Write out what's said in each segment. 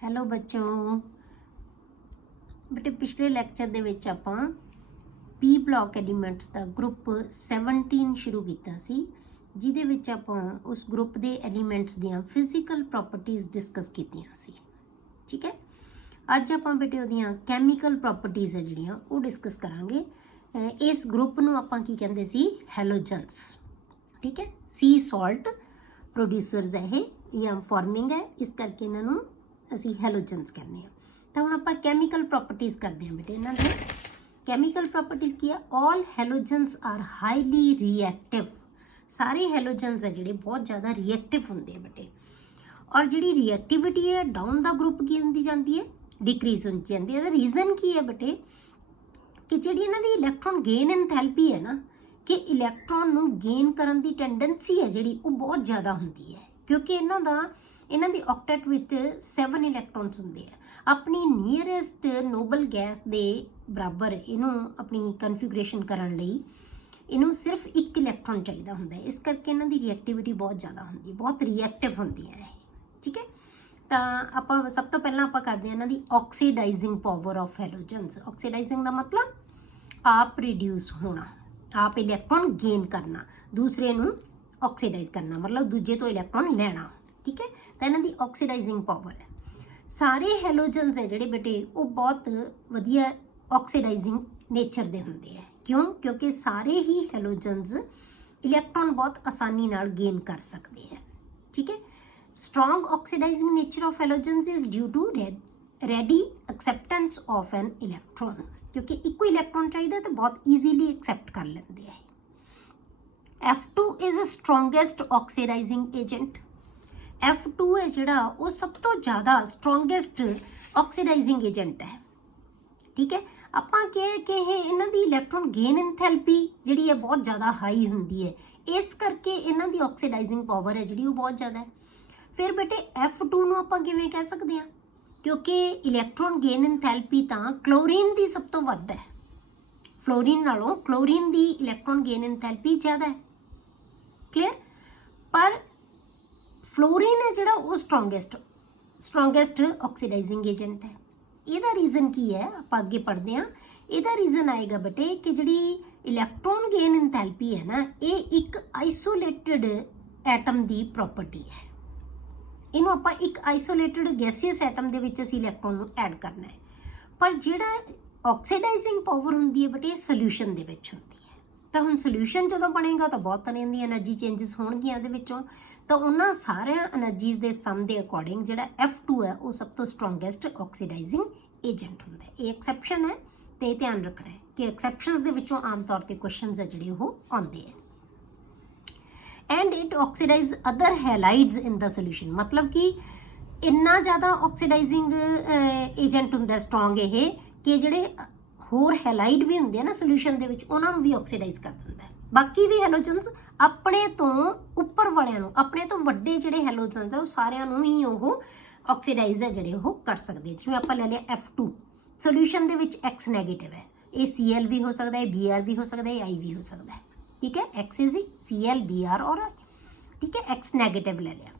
Hello बच्चों बेटे पिछले लैक्चर दे विच आपां पी ब्लॉक एलीमेंट्स का ग्रुप 17 शुरू किया सी जिहदे विच आपां उस ग्रुप दे एलीमेंट्स दियां फिजिकल प्रॉपर्टीज़ डिस्कस कीतियां सी। ठीक है, अज आपां बेटे उहदियां कैमीकल प्रॉपर्टीज़ है जिहड़ियां वो डिस्कस करांगे। इस ग्रुप नूं आपां की कहंदे सी हैलोजन्स। ठीक है, सी सॉल्ट प्रोड्यूसर्स है ये या फॉर्मिंग है, इस करके इन्हां नूं ਅਸੀਂ ਹੈਲੋਜਨਸ ਕਹਿੰਦੇ ਹਾਂ। ਤਾਂ ਹੁਣ ਆਪਾਂ ਕੈਮੀਕਲ ਪ੍ਰੋਪਰਟੀਜ਼ ਕਰਦੇ ਹਾਂ ਬੇਟੇ। ਇਹਨਾਂ ਦੇ ਕੈਮੀਕਲ ਪ੍ਰੋਪਰਟੀਜ਼ ਕੀ ਆ? ਆਲ ਹੈਲੋਜਨਸ ਆਰ ਹਾਈਲੀ ਰਿਐਕਟਿਵ। ਸਾਰੇ ਹੈਲੋਜਨਸ ਹੈ ਜਿਹੜੇ ਬਹੁਤ ਜ਼ਿਆਦਾ ਰਿਐਕਟਿਵ ਹੁੰਦੇ ਆ ਬੇਟੇ। ਔਰ ਜਿਹੜੀ ਰਿਐਕਟਿਵਿਟੀ ਹੈ ਡਾਊਨ ਦਾ ਗਰੁੱਪ ਕੀ ਹੁੰਦੀ ਜਾਂਦੀ ਹੈ? ਡਿਕਰੀਜ਼ ਹੁੰਦੀ ਜਾਂਦੀ ਹੈ। ਇਹਦਾ ਰੀਜ਼ਨ ਕੀ ਹੈ ਬੇਟੇ ਕਿ ਜਿਹੜੀ ਇਹਨਾਂ ਦੀ ਇਲੈਕਟ੍ਰੋਨ ਗੇਨ ਐਂਥੈਲਪੀ ਹੈ ਨਾ, ਕਿ ਇਲੈਕਟ੍ਰੋਨ ਨੂੰ ਗੇਨ ਕਰਨ ਦੀ ਟੈਂਡੈਂਸੀ ਹੈ ਜਿਹੜੀ ਉਹ ਬਹੁਤ ਜ਼ਿਆਦਾ ਹੁੰਦੀ ਹੈ, ਕਿਉਂਕਿ ਇਹਨਾਂ ਦੀ ਆਕਟੇਟ ਵਿੱਚ 7 ਇਲੈਕਟ੍ਰੋਨਸ ਹੁੰਦੇ ਆ। ਆਪਣੀ ਨੀਅਰੈਸਟ ਨੋਬਲ ਗੈਸ ਦੇ ਬਰਾਬਰ ਇਹਨੂੰ ਆਪਣੀ ਕਨਫੀਗਰੇਸ਼ਨ ਕਰਨ ਲਈ ਇਹਨੂੰ ਸਿਰਫ 1 ਇਲੈਕਟ੍ਰੋਨ ਚਾਹੀਦਾ ਹੁੰਦਾ ਹੈ। ਇਸ ਕਰਕੇ ਇਹਨਾਂ ਦੀ ਰਿਐਕਟਿਵਿਟੀ ਬਹੁਤ ਜ਼ਿਆਦਾ ਹੁੰਦੀ ਹੈ, ਬਹੁਤ ਰਿਐਕਟਿਵ ਹੁੰਦੀਆਂ ਇਹ। ਠੀਕ ਹੈ, ਤਾਂ ਆਪਾਂ ਸਭ ਤੋਂ ਪਹਿਲਾਂ ਆਪਾਂ ਕਰਦੇ ਹਾਂ ਇਹਨਾਂ ਦੀ ਆਕਸੀਡਾਈਜ਼ਿੰਗ ਪਾਵਰ ਆਫ ਹੈਲੋਜਨਸ। ਆਕਸੀਡਾਈਜ਼ਿੰਗ ਦਾ ਮਤਲਬ ਆਪ ਰਿਡਿਊਸ ਹੋਣਾ, ਆਪ ਇਲੈਕਟ੍ਰੋਨ ਗੇਨ ਕਰਨਾ, ਦੂਸਰੇ ਨੂੰ ਆਕਸੀਡਾਈਜ਼ ਕਰਨਾ, ਮਤਲਬ ਦੂਜੇ ਤੋਂ ਇਲੈਕਟ੍ਰੋਨ ਲੈਣਾ। ठीक है, तो इन्हां दी ऑक्सीडाइजिंग पावर है। सारे हैलोजन्स है जिहड़े बेटे वो बहुत वधिया ऑक्सीडाइजिंग नेचर दे हुंदे है। क्यों? क्योंकि सारे ही हैलोजन्स इलैक्ट्रॉन बहुत आसानी नाल गेन कर सकते हैं। ठीक है, strong oxidising nature of halogens is due to ready acceptance of an electron, क्योंकि इको इलैक्ट्रॉन चाहिए तो बहुत ईजीली एक्सेप्ट कर लेंदे है। F2 is strongest oxidising agent. F2 है जिहड़ा वो सब तो ज़्यादा स्ट्रोंगेस्ट ऑक्सीडाइजिंग एजेंट है। ठीक है, आपां कह के इन्हां दी इलैक्ट्रॉन गेन एंथैल्पी जिहड़ी है बहुत ज़्यादा हाई हुंदी है, इस करके इन्हां दी ऑक्सीडाइजिंग पावर है जिहड़ी वो बहुत ज़्यादा है। फिर बेटे F2 नूं आपां किवें कह सकदे हां? क्योंकि इलैक्ट्रॉन गेन एंथैल्पी तां क्लोरीन दी सब तो वध है। फ्लोरीन नालों क्लोरीन दी इलैक्ट्रॉन गेन एंथैल्पी ज़्यादा है। क्लियर? पर फ्लोरीन है जिहड़ा वो स्ट्रोंगेस्ट ऑक्सीडाइजिंग एजेंट है। ਇਹਦਾ ਰੀਜ਼ਨ ਕੀ ਹੈ? ਆਪਾਂ ਅੱਗੇ ਪੜ੍ਹਦੇ ਹਾਂ। ਇਹਦਾ ਰੀਜ਼ਨ ਆਏਗਾ ਬੇਟੇ ਕਿ ਜਿਹੜੀ ਇਲੈਕਟ੍ਰੋਨ ਗੇਨ ਐਂਥੈਲਪੀ ਹੈ ਨਾ, ਇਹ ਇੱਕ ਆਈਸੋਲੇਟਡ ਐਟਮ ਦੀ ਪ੍ਰੋਪਰਟੀ ਹੈ। ਇਹਨੂੰ ਆਪਾਂ ਇੱਕ ਆਈਸੋਲੇਟਡ ਗੈਸੀਅਸ ਐਟਮ ਦੇ ਵਿੱਚ ਅਸੀਂ ਇਲੈਕਟ੍ਰੋਨ ਨੂੰ ਐਡ ਕਰਨਾ ਹੈ। ਪਰ ਜਿਹੜਾ ਆਕਸੀਡਾਈਜ਼ਿੰਗ ਪਾਵਰ ਹੁੰਦੀ ਹੈ ਬੇਟੇ ਸੋਲਿਊਸ਼ਨ ਦੇ ਵਿੱਚ ਹੁੰਦੀ ਹੈ। ਤਾਂ ਹੁਣ ਸੋਲਿਊਸ਼ਨ ਜਦੋਂ ਬਣੇਗਾ ਤਾਂ ਬਹੁਤ ਤਰ੍ਹਾਂ ਦੀ એનર્ਜੀ ਚੇਂਜਸ ਹੋਣਗੀਆਂ ਇਹਦੇ ਵਿੱਚੋਂ। ਤਾਂ ਉਹਨਾਂ ਸਾਰਿਆਂ એનર્ਜੀਜ਼ ਦੇ ਸਮ ਦੇ ਅਕੋਰਡਿੰਗ ਜਿਹੜਾ F2 ਹੈ ਉਹ ਸਭ ਤੋਂ ਸਟਰੋਂਗੈਸਟ ਆਕਸੀਡਾਈਜ਼ਿੰਗ ਏਜੰਟ ਹੁੰਦਾ ਹੈ। ਇਹ ਐਕਸੈਪਸ਼ਨ ਹੈ ਤੇ ਧਿਆਨ ਰੱਖਣਾ ਹੈ ਕਿ ਐਕਸੈਪਸ਼ਨਸ ਦੇ ਵਿੱਚੋਂ ਆਮ ਤੌਰ ਤੇ ਕੁਐਸਚਨਸ ਹੈ ਜਿਹੜੇ ਉਹ ਆਉਂਦੇ ਹੈ। And it oxidise other halides in the solution, ਮਤਲਬ ਕਿ ਇੰਨਾ ਜ਼ਿਆਦਾ ਆਕਸੀਡਾਈਜ਼ਿੰਗ ਏਜੰਟ ਹੁੰਦਾ ਸਟਰੋਂਗ ਇਹ ਕਿ ਜਿਹੜੇ ਹੋਰ ਹੈਲਾਈਡ ਵੀ ਹੁੰਦੇ ਆ ਨਾ ਸੋਲੂਸ਼ਨ ਦੇ ਵਿੱਚ ਉਹਨਾਂ ਨੂੰ ਵੀ ਆਕਸੀਡਾਈਜ਼ ਕਰ ਦਿੰਦਾ ਹੈ। ਬਾਕੀ ਵੀ ਹੈਲੋਜਨਸ ਆਪਣੇ ਤੋਂ ਉੱਪਰ ਵਾਲਿਆਂ ਨੂੰ, ਆਪਣੇ ਤੋਂ ਵੱਡੇ ਜਿਹੜੇ ਹੈਲੋਜਨਸ ਆ ਉਹ ਸਾਰਿਆਂ ਨੂੰ ਹੀ ਉਹ ਆਕਸੀਡਾਈਜ਼ ਹੈ ਜਿਹੜੇ ਉਹ ਕਰ ਸਕਦੇ। ਜਿਵੇਂ ਆਪਾਂ ਲੈ ਲਿਆ F2 ਸੋਲੂਸ਼ਨ ਦੇ ਵਿੱਚ X ਨੈਗੇਟਿਵ ਹੈ, ਇਹ Cl ਵੀ ਹੋ ਸਕਦਾ ਹੈ, Br ਵੀ ਹੋ ਸਕਦਾ ਹੈ, I ਵੀ ਹੋ ਸਕਦਾ ਹੈ। ਠੀਕ ਹੈ, X इज Cl Br और I। ठीक है, X ਨੈਗੇਟਿਵ ਲੈ ਲਿਆ।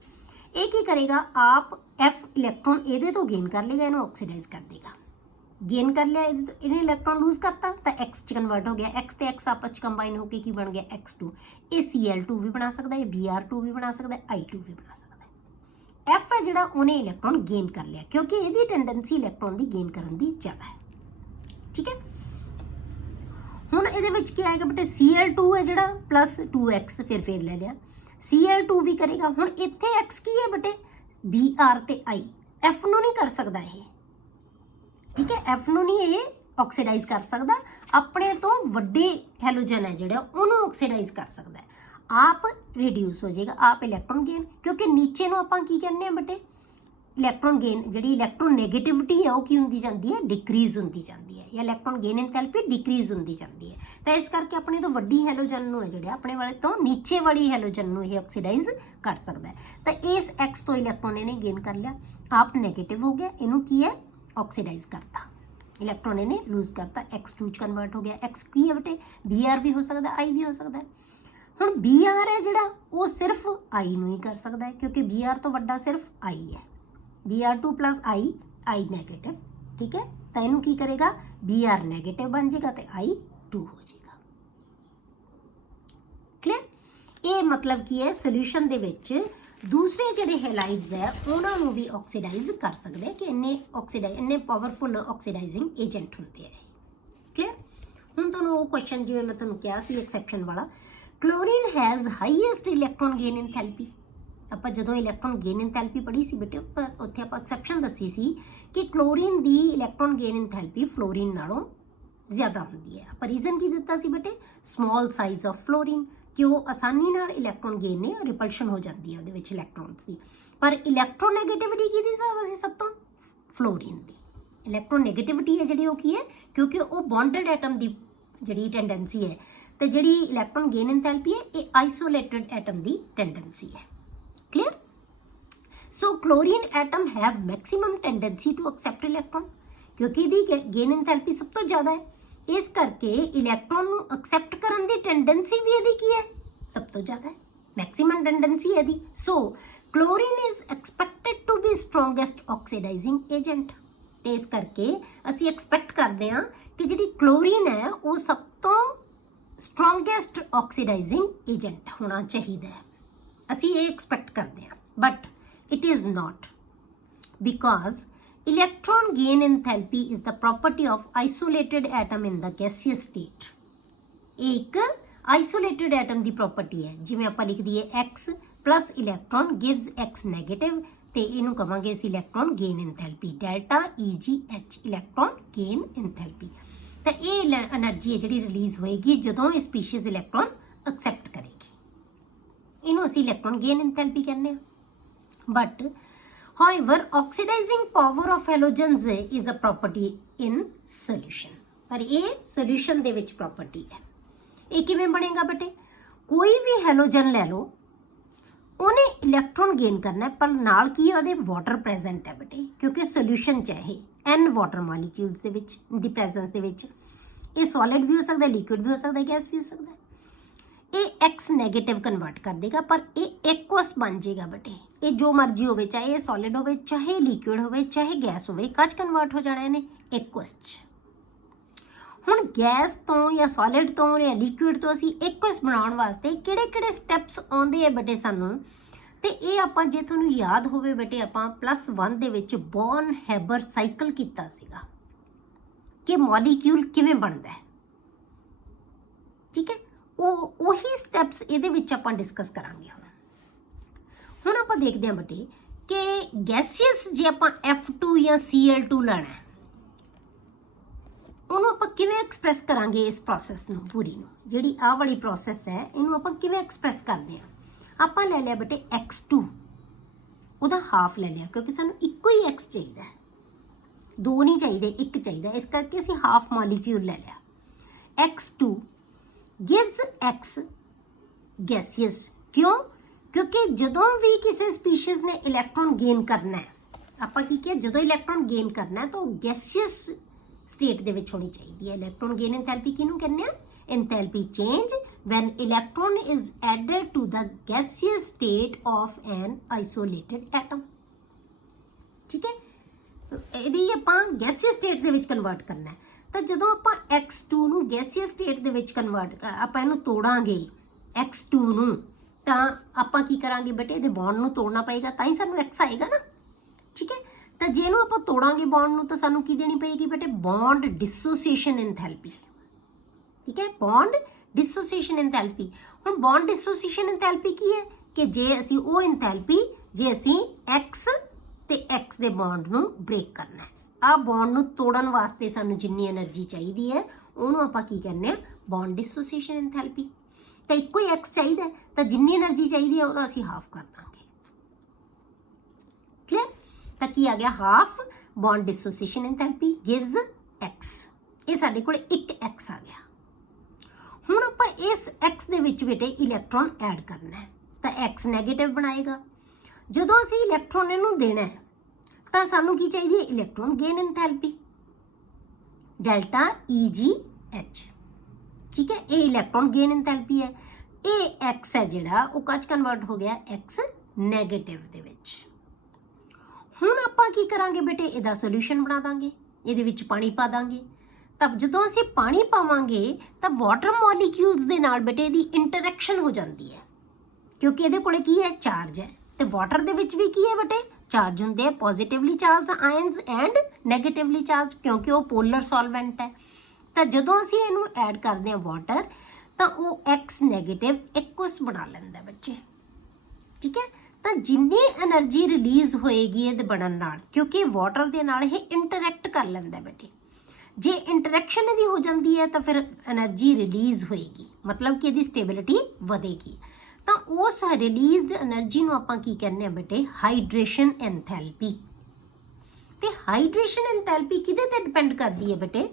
ਇਹ ਕੀ ਕਰੇਗਾ? ਆਪ F ਇਲੈਕਟ੍ਰੋਨ ਇਹਦੇ ਤੋਂ ਗੇਨ ਕਰ ਲੇਗਾ, ਇਹਨੂੰ ਆਕਸੀਡਾਈਜ਼ ਕਰ ਦੇਗਾ। गेन कर लिया, इन्हें इलेक्ट्रॉन लूज करता तो X च कन्वर्ट हो गया। X ते X आपस च कंबाइन होकर की बन गया X2। ये Cl2 भी बना सकता है, Br2 भी बना सकता है, I2 भी बना सकता है। F है जिहड़ा उन्हें इलेक्ट्रॉन गेन कर लिया क्योंकि इसकी टेंडेंसी इलेक्ट्रॉन की गेन करने की ज़्यादा है। ठीक है, हुण इहदे विच की आएगा बेटे Cl2 है जिहड़ा प्लस 2X फिर ले लिया, Cl2 भी करेगा। हुण इत्थे X की है बेटे Br ते I, F नूं नहीं कर सकता ये। ठीक है, F ਨੂੰ ਨਹੀਂ ਇਹ ਆਕਸੀਡਾਈਜ਼ ਕਰ ਸਕਦਾ, ਆਪਣੇ ਤੋਂ ਵੱਡੇ ਹੈਲੋਜਨ ਹੈ ਜਿਹੜਾ ਉਹਨੂੰ ਆਕਸੀਡਾਈਜ਼ ਕਰ ਸਕਦਾ ਹੈ। ਆਪ ਰਿਡਿਊਸ ਹੋ ਜਾਏਗਾ, ਆਪ ਇਲੈਕਟ੍ਰੋਨ ਗੇਨ, ਕਿਉਂਕਿ ਨੀਚੇ ਨੂੰ ਆਪਾਂ ਕੀ ਕਹਿੰਦੇ ਆ ਬੇਟੇ ਇਲੈਕਟ੍ਰੋਨ ਗੇਨ, ਜਿਹੜੀ ਇਲੈਕਟ੍ਰੋਨ ਨੈਗੇਟਿਵਿਟੀ ਹੈ ਉਹ ਕੀ ਹੁੰਦੀ ਜਾਂਦੀ ਹੈ? ਡਿਕਰੀਜ਼ ਹੁੰਦੀ ਜਾਂਦੀ ਹੈ, ਜਾਂ ਇਲੈਕਟ੍ਰੋਨ ਗੇਨ ਐਂਥੈਲਪੀ ਡਿਕਰੀਜ਼ ਹੁੰਦੀ ਜਾਂਦੀ ਹੈ। ਤਾਂ ਇਸ ਕਰਕੇ ਆਪਣੇ ਤੋਂ ਵੱਡੀ ਹੈਲੋਜਨ ਨੂੰ ਹੈ ਜਿਹੜਾ ਆਪਣੇ ਵਾਲੇ ਤੋਂ ਨੀਚੇ ਵਾਲੀ ਹੈਲੋਜਨ ਨੂੰ ਇਹ ਆਕਸੀਡਾਈਜ਼ ਕਰ ਸਕਦਾ ਹੈ। ਤਾਂ ਇਸ X ਤੋਂ ਇਲੈਕਟ੍ਰੋਨ ਇਹਨੇ ਗੇਨ ਕਰ ਲਿਆ, ਆਪ ਨੈਗੇਟਿਵ ਹੋ ਗਿਆ, ਇਹਨੂੰ ਕੀ ਹੈ ऑक्सीडाइज करता, इलैक्ट्रॉन इन्हें लूज करता, X2 च कन्वर्ट हो गया। X की है बेटे Br भी हो सकता है, I भी हो सकता है। हुण Br है जिहड़ा वो सिर्फ I नूं ही कर सकता है क्योंकि Br तो वड्डा सिर्फ I है। Br2 प्लस I नैगेटिव, ठीक है। तो इनू की करेगा Br नैगेटिव बन जाएगा तो I2 हो जाएगा। क्लियर। ये मतलब की है सोल्यूशन दे विच दूसरे ਜਿਹੜੇ ਹੈਲਾਈਡਸ ਹੈ ਉਹਨਾਂ ਨੂੰ ਵੀ ਆਕਸੀਡਾਈਜ਼ ਕਰ ਸਕਦੇ ਕਿ ਇੰਨੇ ਪਾਵਰਫੁਲ ਆਕਸੀਡਾਈਜ਼ਿੰਗ ਏਜੰਟ ਹੁੰਦੇ ਆ। ਕਲੀਅਰ। ਹੁਣ ਤੁਹਾਨੂੰ ਉਹ ਕੁਐਸਚਨ ਜਿਵੇਂ ਮੈਂ ਤੁਹਾਨੂੰ ਕਿਹਾ ਸੀ ਐਕਸੈਪਸ਼ਨ ਵਾਲਾ, chlorine has highest electron gain enthalpy. ਆਪਾਂ ਜਦੋਂ ਇਲੈਕਟ੍ਰੋਨ ਗੇਨ ਇਨਥੈਲਪੀ ਪੜ੍ਹੀ ਸੀ ਬੇਟੇ ਉੱਥੇ ਆਪਾਂ ਐਕਸੈਪਸ਼ਨ ਦੱਸੀ ਸੀ ਕਿ ਕਲੋਰੀਨ ਦੀ ਇਲੈਕਟ੍ਰੋਨ ਗੇਨ ਇਨਥੈਲਪੀ ਫਲੋਰੀਨ ਨਾਲੋਂ ਜ਼ਿਆਦਾ ਹੁੰਦੀ ਹੈ। ਆਪਾਂ ਰੀਜ਼ਨ ਕੀ ਦਿੱਤਾ ਸੀ ਬੇਟੇ, ਸਮਾਲ ਸਾਈਜ਼ ਆਫ ਫਲੋਰੀਨ, ਕਿ ਉਹ ਆਸਾਨੀ ਨਾਲ ਇਲੈਕਟ੍ਰੋਨ ਗੇਨ ਨੇ ਰਿਪਲਸ਼ਨ ਹੋ ਜਾਂਦੀ ਹੈ ਉਹਦੇ ਵਿੱਚ ਇਲੈਕਟ੍ਰੋਨਸ ਦੀ। ਪਰ ਇਲੈਕਟ੍ਰੋਨੈਗੇਟਿਵਿਟੀ ਕਿਹਦੀ ਸੀ ਸਭ ਤੋਂ, ਫਲੋਰੀਨ ਦੀ। ਇਲੈਕਟ੍ਰੋਨੈਗੇਟਿਵਿਟੀ ਹੈ ਜਿਹੜੀ ਉਹ ਕੀ ਹੈ, ਕਿਉਂਕਿ ਉਹ ਬੌਂਡਡ ਐਟਮ ਦੀ ਜਿਹੜੀ ਟੈਂਡੈਂਸੀ ਹੈ, ਤੇ ਜਿਹੜੀ ਇਲੈਕਟ੍ਰੋਨ ਗੇਨ ਇਨਥੈਲਪੀ ਹੈ ਇਹ ਆਈਸੋਲੇਟਡ ਐਟਮ ਦੀ ਟੈਂਡੈਂਸੀ ਹੈ। Clear. So chlorine atom have maximum tendency to accept electron, ਕਿਉਂਕਿ ਇਹਦੀ ਗੇਨ ਇਨਥੈਲਪੀ ਸਭ ਤੋਂ ਜ਼ਿਆਦਾ ਹੈ, ਇਸ ਕਰਕੇ ਇਲੈਕਟ੍ਰੋਨ ਨੂੰ ਐਕਸੈਪਟ ਕਰਨ ਦੀ ਟੈਂਡੈਂਸੀ ਵੀ ਇਹਦੀ ਕੀ ਹੈ, ਸਭ ਤੋਂ ਜ਼ਿਆਦਾ ਹੈ, ਮੈਕਸਿਮਮ ਟੈਂਡੈਂਸੀ ਇਹਦੀ। So chlorine is expected to be strongest oxidising agent. ਤੇ ਇਸ ਕਰਕੇ ਅਸੀਂ ਐਕਸਪੈਕਟ ਕਰਦੇ ਹਾਂ ਕਿ ਜਿਹੜੀ ਕਲੋਰੀਨ ਹੈ ਉਹ ਸਭ ਤੋਂ ਸਟਰੋਂਗੈਸਟ ਆਕਸੀਡਾਈਜ਼ਿੰਗ ਏਜੰਟ ਹੋਣਾ ਚਾਹੀਦਾ ਹੈ, ਅਸੀਂ ਇਹ ਐਕਸਪੈਕਟ ਕਰਦੇ ਹਾਂ। But it is not, because electron gain enthalpy is the property of isolated atom in the gaseous state। एक isolated atom ਦੀ property ਹੈ, ਜਿਵੇਂ ਆਪਾਂ ਲਿਖ ਦਈਏ x plus electron gives x negative, ਤੇ ਇਹਨੂੰ ਕਵਾਂਗੇ ਅਸੀਂ electron gain enthalpy, delta EGH electron gain enthalpy। ਤਾਂ ਇਹ એનર્ਜੀ ਹੈ ਜਿਹੜੀ ਰਿਲੀਜ਼ ਹੋਏਗੀ ਜਦੋਂ ਇਹ ਸਪੀਸ਼ੀਜ਼ ਇਲੈਕਟ੍ਰੋਨ ਐਕਸੈਪਟ ਕਰੇਗੀ, ਇਹਨੂੰ ਅਸੀਂ electron gain enthalpy ਕਹਿੰਦੇ ਹਾਂ। But however oxidizing power of halogens is a property in solution। पर ये solution ਦੇ ਵਿੱਚ property है। ਇਹ ਕਿਵੇਂ ਬਣੇਗਾ ਬੇਟੇ, ਕੋਈ ਵੀ ਹੈਲੋਜਨ ਲੈ ਲਓ, ਉਹਨੇ ਇਲੈਕਟ੍ਰੋਨ ਗੇਨ ਕਰਨਾ ਹੈ, ਪਰ ਨਾਲ ਕੀ ਉਹਦੇ ਵਾਟਰ ਪ੍ਰੈਜ਼ੈਂਟ ਹੈ ਬੇਟੇ, ਕਿਉਂਕਿ ਸੋਲੂਸ਼ਨ ਚ ਹੈ n ਵਾਟਰ ਮੋਲੀਕਿਊਲਸ ਦੇ ਵਿੱਚ ਦੀ ਪ੍ਰੈਜ਼ੈਂਸ ਦੇ ਵਿੱਚ। ਇਹ ਸੋਲਿਡ ਵੀ ਹੋ ਸਕਦਾ, ਲਿਕੁਇਡ ਵੀ ਹੋ ਸਕਦਾ, ਗੈਸ ਵੀ ਹੋ ਸਕਦਾ। ਇਹ x ਨੈਗੇਟਿਵ ਕਨਵਰਟ ਕਰ ਦੇਗਾ, ਪਰ ਇਹ ਐਕੁਅਸ ਬਣ ਜਾਏਗਾ ਬੇਟੇ। ਇਹ ਜੋ ਮਰਜ਼ੀ ਹੋਵੇ, ਚਾਹੇ ਇਹ ਸੋਲਿਡ ਹੋਵੇ, ਚਾਹੇ ਲਿਕੁਇਡ ਹੋਵੇ, ਚਾਹੇ ਗੈਸ ਹੋਵੇ, ਕੱਚ ਕਨਵਰਟ ਹੋ ਜਾਣਾ ਇਹਨੇ ਐਕੁਅਸ 'ਚ। ਹੁਣ ਗੈਸ ਤੋਂ ਜਾਂ ਸੋਲਿਡ ਤੋਂ ਜਾਂ ਲਿਕੁਇਡ ਤੋਂ ਅਸੀਂ ਐਕੁਅਸ ਬਣਾਉਣ ਵਾਸਤੇ ਕਿਹੜੇ ਸਟੈਪਸ ਆਉਂਦੇ ਆ ਬੇਟੇ ਸਾਨੂੰ, ਤੇ ਇਹ ਆਪਾਂ ਜੇ ਤੁਹਾਨੂੰ ਯਾਦ ਹੋਵੇ ਬੇਟੇ, ਆਪਾਂ +1 ਦੇ ਵਿੱਚ ਬੌਰਨ ਹੈਬਰ ਸਾਈਕਲ ਕੀਤਾ ਸੀਗਾ ਕਿ ਮੋਲੀਕਿਊਲ ਕਿਵੇਂ ਬਣਦਾ ਹੈ, ਠੀਕ ਹੈ। ਉਹੀ ਸਟੈਪਸ ਇਹਦੇ ਵਿੱਚ ਆਪਾਂ ਡਿਸਕਸ ਕਰਾਂਗੇ। ਹੁਣ ਆਪਾਂ ਦੇਖਦੇ ਹਾਂ ਬੇਟੇ ਕਿ ਗੈਸੀਅਸ ਜੇ ਆਪਾਂ F2 ਜਾਂ Cl2 ਲੈਣਾ, ਉਹਨੂੰ ਆਪਾਂ ਕਿਵੇਂ ਐਕਸਪ੍ਰੈਸ ਕਰਾਂਗੇ ਇਸ ਪ੍ਰੋਸੈਸ ਨੂੰ ਪੂਰੀ ਨੂੰ, ਜਿਹੜੀ ਆਹ ਵਾਲੀ ਪ੍ਰੋਸੈਸ ਹੈ ਇਹਨੂੰ ਆਪਾਂ ਕਿਵੇਂ ਐਕਸਪ੍ਰੈਸ ਕਰਦੇ ਹਾਂ। ਆਪਾਂ ਲੈ ਲਿਆ ਬੇਟੇ x2, ਉਹਦਾ ਹਾਫ ਲੈ ਲਿਆ, ਕਿਉਂਕਿ ਸਾਨੂੰ ਇੱਕੋ ਹੀ x ਚਾਹੀਦਾ, ਦੋ ਨਹੀਂ ਚਾਹੀਦੇ, ਇੱਕ ਚਾਹੀਦਾ, ਇਸ ਕਰਕੇ ਅਸੀਂ ਹਾਫ ਮੋਲੀਕਿਊਲ ਲੈ ਲਿਆ। x2 gives x gaseous, ਕਿਉਂ, ਕਿਉਂਕਿ ਜਦੋਂ ਵੀ ਕਿਸੇ ਸਪੀਸ਼ੀਜ਼ ਨੇ ਇਲੈਕਟ੍ਰੋਨ ਗੇਨ ਕਰਨਾ ਹੈ, ਆਪਾਂ ਕੀ ਕਿਹਾ, ਜਦੋਂ ਇਲੈਕਟ੍ਰੋਨ ਗੇਨ ਕਰਨਾ ਹੈ ਤਾਂ ਉਹ ਗੈਸੀਅਸ ਸਟੇਟ ਦੇ ਵਿੱਚ ਹੋਣੀ ਚਾਹੀਦੀ ਹੈ। ਇਲੈਕਟ੍ਰੋਨ ਗੇਨ ਐਂਥੈਲਪੀ ਕਿਹਨੂੰ ਕਹਿੰਦੇ ਆ, enthalpy change when electron is added to the gaseous state of an isolated atom, ਠੀਕ ਹੈ। ਇਹਦੀ ਆਪਾਂ ਗੈਸੀਅਸ ਸਟੇਟ ਦੇ ਵਿੱਚ ਕਨਵਰਟ ਕਰਨਾ ਹੈ, ਤਾਂ ਜਦੋਂ ਆਪਾਂ x2 ਨੂੰ ਗੈਸੀਅਸ ਸਟੇਟ ਦੇ ਵਿੱਚ ਕਨਵਰਟ, ਆਪਾਂ ਇਹਨੂੰ ਤੋੜਾਂਗੇ x2 ਨੂੰ, ਤਾਂ ਆਪਾਂ ਕੀ ਕਰਾਂਗੇ ਬੇਟੇ, ਇਹਦੇ ਬੌਂਡ ਨੂੰ ਤੋੜਨਾ ਪਏਗਾ, ਤਾਂ ਹੀ ਸਾਨੂੰ x ਆਏਗਾ ਨਾ, ਠੀਕ ਹੈ। ਤਾਂ ਜੇ ਇਹਨੂੰ ਆਪਾਂ ਤੋੜਾਂਗੇ ਬੌਂਡ ਨੂੰ, ਤਾਂ ਸਾਨੂੰ ਕੀ ਦੇਣੀ ਪਏਗੀ ਬੇਟੇ, ਬੌਂਡ ਡਿਸੋਸੀਏਸ਼ਨ ਐਂਥੈਲਪੀ, ਠੀਕ ਹੈ, ਬੌਂਡ ਡਿਸੋਸੀਏਸ਼ਨ ਐਂਥੈਲਪੀ। ਹੁਣ ਬੌਂਡ ਡਿਸੋਸੀਏਸ਼ਨ ਐਂਥੈਲਪੀ ਕੀ ਹੈ, ਕਿ ਜੇ ਅਸੀਂ ਉਹ ਐਂਥੈਲਪੀ ਜੇ ਅਸੀਂ x ਤੇ x ਦੇ ਬੌਂਡ ਨੂੰ ਬ੍ਰੇਕ ਕਰਨਾ ਹੈ, ਆ ਬੌਂਡ ਨੂੰ ਤੋੜਨ ਵਾਸਤੇ ਸਾਨੂੰ ਜਿੰਨੀ એનર્ਜੀ ਚਾਹੀਦੀ ਹੈ ਉਹਨੂੰ ਆਪਾਂ ਕੀ ਕਹਿੰਦੇ ਆ, ਬੌਂਡ ਡਿਸੋਸੀਏਸ਼ਨ ਐਂਥੈਲਪੀ। ਤਾਂ ਇੱਕੋ ਹੀ x ਚਾਹੀਦਾ, ਤਾਂ ਜਿੰਨੀ એનર્ਜੀ ਚਾਹੀਦੀ ਹੈ ਉਹਦਾ ਅਸੀਂ ਹਾਫ ਕਰ ਦਾਂਗੇ। ਕਲੀਅਰ। ਤਾਂ ਕੀ ਆ ਗਿਆ, ਹਾਫ ਬੌਂਡ ਡਿਸੋਸੀਏਸ਼ਨ ਐਂਥੈਲਪੀ ਗਿਵਸ x। ਇਹ ਸਾਡੇ ਕੋਲ ਇੱਕ x ਆ ਗਿਆ। ਹੁਣ ਆਪਾਂ ਇਸ x ਦੇ ਵਿੱਚ ਬੇਟੇ ਇਲੈਕਟ੍ਰੋਨ ਐਡ ਕਰਨਾ ਹੈ, ਤਾਂ x ਨੈਗੇਟਿਵ ਬਣਾਏਗਾ। ਜਦੋਂ ਅਸੀਂ ਇਲੈਕਟ੍ਰੋਨ ਇਹਨੂੰ ਦੇਣਾ ਹੈ ਤਾਂ ਸਾਨੂੰ ਕੀ ਚਾਹੀਦੀ ਹੈ, ਇਲੈਕਟ੍ਰੋਨ ਗੇਨ ਐਂਥੈਲਪੀ, ਡੈਲਟਾ EGH, ਠੀਕ ਹੈ। ਇਹ ਇਲੈਕਟ੍ਰੋਨ ਗੇਨ ਐਂਥੈਲਪੀ ਹੈ। ਇਹ x ਹੈ ਜਿਹੜਾ ਉਹ ਕੱਚ ਕਨਵਰਟ ਹੋ ਗਿਆ x ਨੈਗੇਟਿਵ ਦੇ ਵਿੱਚ। ਹੁਣ ਆਪਾਂ ਕੀ ਕਰਾਂਗੇ ਬੇਟੇ, ਇਹਦਾ ਸੋਲੂਸ਼ਨ ਬਣਾ ਦਾਂਗੇ, ਇਹਦੇ ਵਿੱਚ ਪਾਣੀ ਪਾ ਦਾਂਗੇ। ਤਾਂ ਜਦੋਂ ਅਸੀਂ ਪਾਣੀ ਪਾਵਾਂਗੇ ਤਾਂ ਵਾਟਰ ਮੋਲੀਕਿਊਲਸ ਦੇ ਨਾਲ ਬੇਟੇ ਇਹਦੀ ਇੰਟਰੈਕਸ਼ਨ ਹੋ ਜਾਂਦੀ ਹੈ, ਕਿਉਂਕਿ ਇਹਦੇ ਕੋਲੇ ਕੀ ਹੈ, ਚਾਰਜ ਹੈ। ਤੇ ਵਾਟਰ ਦੇ ਵਿੱਚ ਵੀ ਕੀ ਹੈ ਬੇਟੇ, ਚਾਰਜ ਹੁੰਦੇ ਆ, positively charged ions and negatively charge, ਕਿਉਂਕਿ ਉਹ ਪੋਲਰ ਸੋਲਵੈਂਟ ਹੈ। ਤਾਂ ਜਦੋਂ ਅਸੀਂ ਇਹਨੂੰ ਐਡ ਕਰਦੇ ਹਾਂ ਵਾਟਰ, ਤਾਂ ਉਹ X ਨੈਗੇਟਿਵ ਐਕੁਅਸ ਬਣਾ ਲੈਂਦਾ ਬੱਚੇ, ਠੀਕ ਹੈ। ਤਾਂ ਜਿੰਨੀ એનર્ਜੀ ਰਿਲੀਜ਼ ਹੋਏਗੀ ਇਹਦੇ ਬਣਨ ਨਾਲ, ਕਿਉਂਕਿ ਵਾਟਰ ਦੇ ਨਾਲ ਇਹ ਇੰਟਰੈਕਟ ਕਰ ਲੈਂਦਾ ਬੇਟੇ, ਜੇ ਇੰਟਰੈਕਸ਼ਨ ਇਹਦੀ ਹੋ ਜਾਂਦੀ ਹੈ ਤਾਂ ਫਿਰ એનર્ਜੀ ਰਿਲੀਜ਼ ਹੋਏਗੀ, ਮਤਲਬ ਕਿ ਇਹਦੀ ਸਟੇਬਿਲਿਟੀ ਵਧੇਗੀ। ਤਾਂ ਉਸ ਰਿਲੀਜ਼ਡ એનર્ਜੀ ਨੂੰ ਆਪਾਂ ਕੀ ਕਹਿੰਦੇ ਆ ਬੇਟੇ, ਹਾਈਡਰੇਸ਼ਨ ਐਂਥੈਲਪੀ। ਤੇ ਹਾਈਡਰੇਸ਼ਨ ਐਂਥੈਲਪੀ ਕਿਹਦੇ ਤੇ ਡਿਪੈਂਡ ਕਰਦੀ ਹੈ ਬੇਟੇ,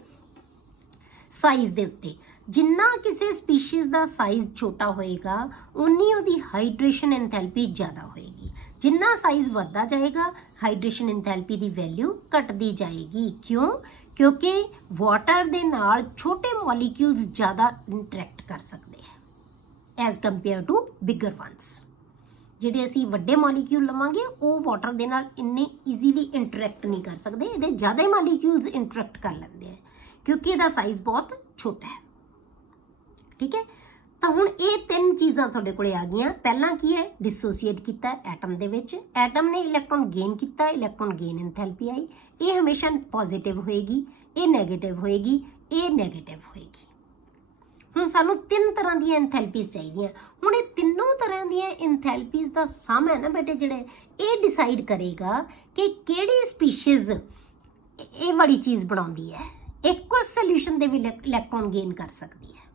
ਸਾਈਜ਼ ਦੇ ਉੱਤੇ। ਜਿੰਨਾ ਕਿਸੇ ਸਪੀਸ਼ੀਜ਼ ਦਾ ਸਾਈਜ਼ ਛੋਟਾ ਹੋਏਗਾ ਉਨੀ ਉਹਦੀ ਹਾਈਡਰੇਸ਼ਨ ਐਂਥੈਲਪੀ ਜ਼ਿਆਦਾ ਹੋਏਗੀ। ਜਿੰਨਾ ਸਾਈਜ਼ ਵੱਧਦਾ ਜਾਏਗਾ ਹਾਈਡਰੇਸ਼ਨ ਐਂਥੈਲਪੀ ਦੀ ਵੈਲਿਊ ਘਟਦੀ ਜਾਏਗੀ। ਕਿਉਂ? ਕਿਉਂਕਿ ਵਾਟਰ ਦੇ ਨਾਲ ਛੋਟੇ ਮੋਲੀਕਿਊਲਸ ਜ਼ਿਆਦਾ ਇੰਟਰੈਕਟ ਕਰ ਸਕਦੇ ਹੈ as compare to bigger ones. ਜਿਹੜੇ ਅਸੀਂ ਵੱਡੇ ਮੋਲੀਕਿਊਲ ਲਵਾਂਗੇ ਉਹ ਵਾਟਰ ਦੇ ਨਾਲ ਇੰਨੇ ਈਜ਼ੀਲੀ ਇੰਟਰੈਕਟ ਨਹੀਂ ਕਰ ਸਕਦੇ, ਇਹਦੇ ਜ਼ਿਆਦਾ ਹੀ ਮੋਲੀਕਿਊਲਸ ਇੰਟਰੈਕਟ ਕਰ ਲੈਂਦੇ ਆ ਕਿਉਂਕਿ ਇਹਦਾ ਸਾਈਜ਼ ਬਹੁਤ ਛੋਟਾ ਹੈ, ਠੀਕ ਹੈ। ਤਾਂ ਹੁਣ ਇਹ ਤਿੰਨ ਚੀਜ਼ਾਂ ਤੁਹਾਡੇ ਕੋਲੇ ਆ ਗਈਆਂ। ਪਹਿਲਾਂ ਕੀ ਹੈ, ਡਿਸੋਸੀਏਟ ਕੀਤਾ ਐਟਮ ਦੇ ਵਿੱਚ, ਐਟਮ ਨੇ ਇਲੈਕਟ੍ਰੋਨ ਗੇਨ ਕੀਤਾ, ਇਲੈਕਟ੍ਰੋਨ ਗੇਨ ਐਂਥੈਲਪੀ ਆਈ। ਇਹ ਹਮੇਸ਼ਾ ਪੋਜ਼ਿਟਿਵ ਹੋਏਗੀ, ਇਹ ਨੈਗੇਟਿਵ ਹੋਏਗੀ, ਇਹ ਨੈਗੇਟਿਵ ਹੋਏਗੀ। ਹੁਣ ਸਾਨੂੰ ਤਿੰਨ ਤਰ੍ਹਾਂ ਦੀਆਂ ਐਂਥੈਲਪੀਜ਼ ਚਾਹੀਦੀਆਂ। ਹੁਣ ਇਹ ਤਿੰਨੋਂ ਤਰ੍ਹਾਂ ਦੀਆਂ ਐਂਥੈਲਪੀਜ਼ ਦਾ ਸਮ ਹੈ ਨਾ ਬੇਟੇ, ਜਿਹੜੇ ਇਹ ਡਿਸਾਈਡ ਕਰੇਗਾ ਕਿ ਕਿਹੜੀ ਸਪੀਸ਼ੀਜ਼ ਇਹ ਵਾਲੀ ਚੀਜ਼ ਬਣਾਉਂਦੀ ਹੈ, ਇੱਕੋ ਸੋਲੂਸ਼ਨ ਦੇ ਵੀ ਇਲੈਕਟ੍ਰੋਨ ਗੇਨ ਕਰ ਸਕਦੀ ਹੈ।